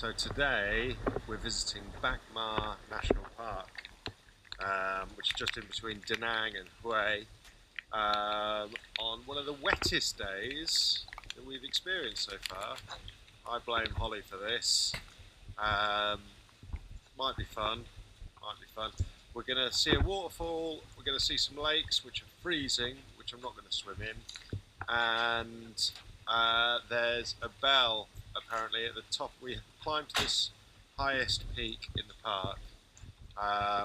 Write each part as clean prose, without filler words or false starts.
So today we're visiting Bach Ma National Park, which is just in between Danang and Hue, on one of the wettest days that we've experienced so far. I blame Holly for this. Might be fun. We're going to see a waterfall, we're going to see some lakes which are freezing, which I'm not going to swim in, and there's a bell apparently at the top. We climbed to this highest peak in the park,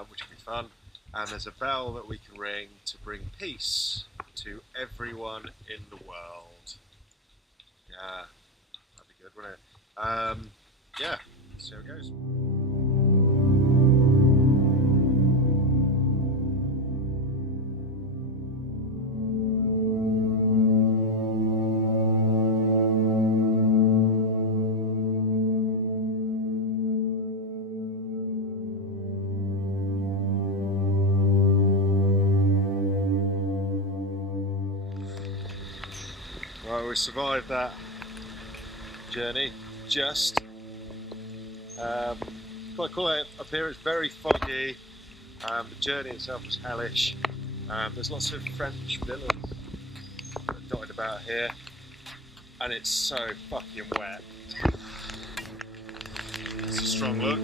which will be fun, and there's a bell that we can ring to bring peace to everyone in the world. Yeah, that'd be good, wouldn't it? Yeah, see how it goes. Right, we survived that journey, just. Quite cool up here, it's very foggy, the journey itself was hellish. There's lots of French villas dotted about here, and it's so fucking wet. It's a strong look.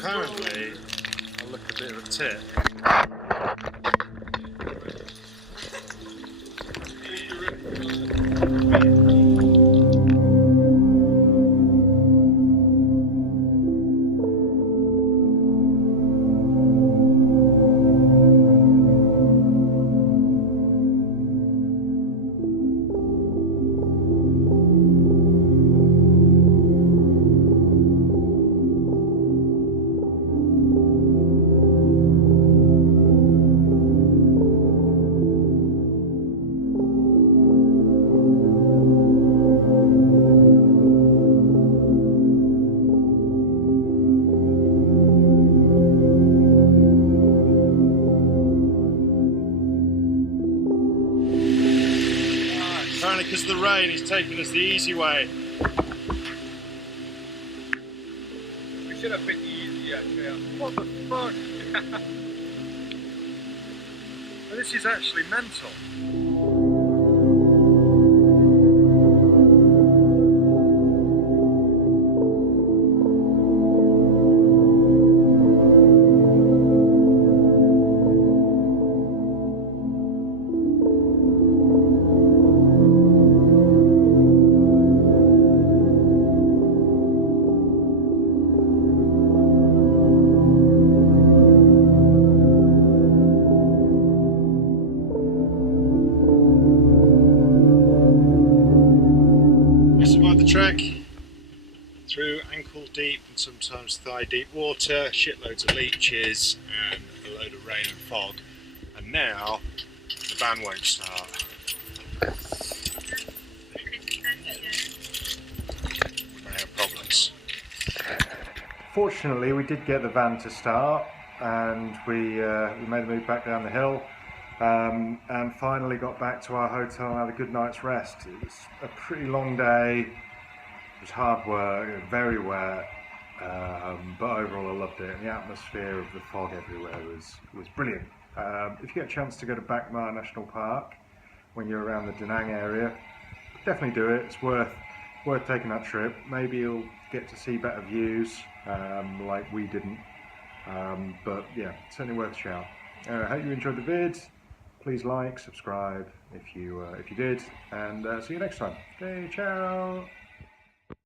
Apparently, I'll look a bit of a tip. Apparently because of the rain, he's taking us the easy way. We should have picked the easy trail. What the fuck? Well, this is actually mental. The trek through ankle deep and sometimes thigh deep water, shitloads of leeches and a load of rain and fog, and now the van won't start. We have problems. Fortunately we did get the van to start, and we made the move back down the hill. And finally got back to our hotel and had a good night's rest. It was a pretty long day, it was hard work, very wet, but overall I loved it, and the atmosphere of the fog everywhere was brilliant. If you get a chance to go to Bach Ma National Park when you're around the Danang area, definitely do it. It's worth taking that trip. Maybe you'll get to see better views like we didn't, but yeah, certainly worth a shout. I hope you enjoyed the vid. Please like, subscribe if you did, and see you next time. Okay, ciao!